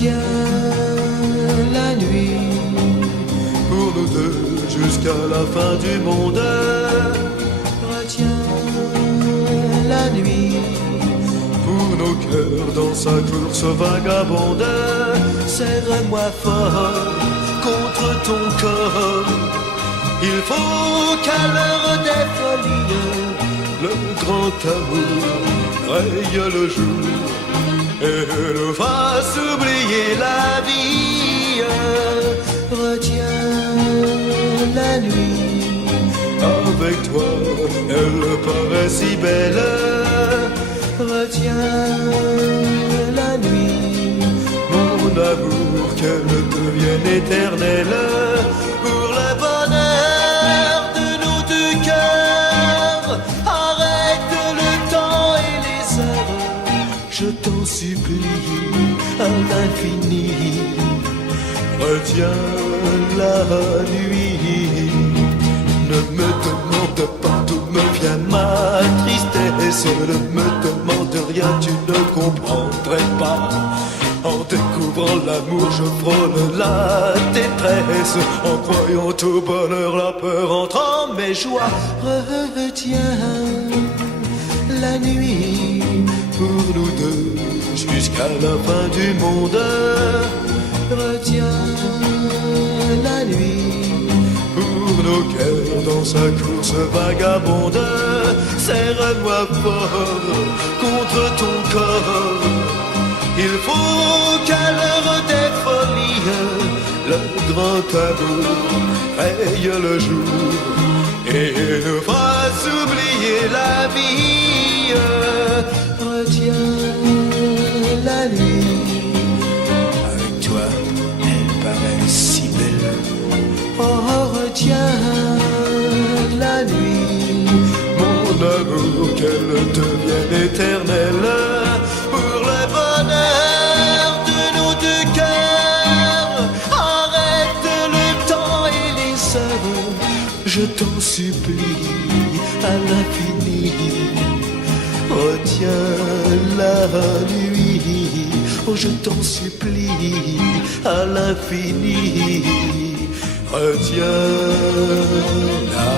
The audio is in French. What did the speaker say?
Retiens la nuit pour nous deux jusqu'à la fin du monde. Retiens la nuit Pour nos cœurs dans sa course vagabonde. serre-moi fort contre ton corps. Il faut qu'à l'heure des folies, le grand amour raye le jour et nous fasse oublier la vie. Retiens la nuit Avec toi, elle paraît si belle. Retiens la nuit Mon amour, qu'elle devienne éternelle. pour le bonheur de nos deux cœurs. Arrête le temps et les heures, je t'en supplie à l'infini. Retiens la nuit. Ne me demande pas d'où me vient ma tristesse. Ne me demande rien, tu ne comprendrais pas. En découvrant l'amour, je frôle la détresse. En croyant au bonheur, la peur entre en mes joies. Retiens la nuit Pour nous deux, jusqu'à la fin du monde. Retiens la nuit Pour nos cœurs dans sa course vagabonde. Serre-moi fort contre ton corps. Il faut qu'à l'heure des folies, le grand amour raye le jour et nous fasse oublier la vie. Retiens la nuit, Avec toi, elle paraît si belle. oh retiens la nuit Mon amour, qu'elle devienne éternelle. Pour le bonheur de nos deux cœurs. Arrête le temps et les heures, je t'en supplie à l'infini. Retiens la nuit, Oh, je t'en supplie à l'infini. retiens la